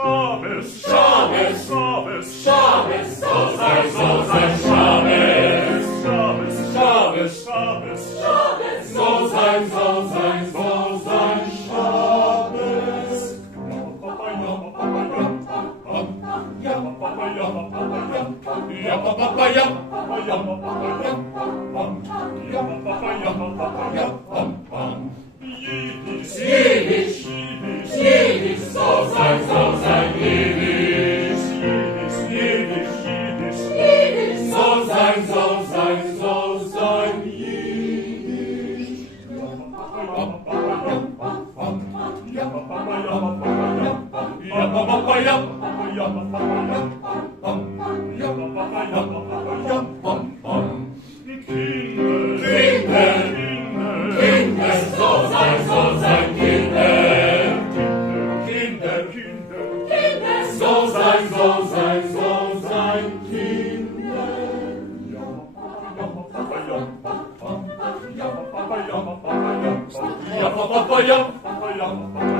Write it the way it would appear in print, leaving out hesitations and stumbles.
Schabes, Schabes, Schabes, Schabes, so sein, Schabes, Schabes, Schabes, Schabes, Schabes, so sein, Schabes. Jiddisch, Jiddisch, so sein, Jiddisch, Jiddisch, Jiddisch, Jiddisch, so sein, Jiddisch. Kinder, so sein, Kinder, so sein, Kinder. Ja, Papa, ja.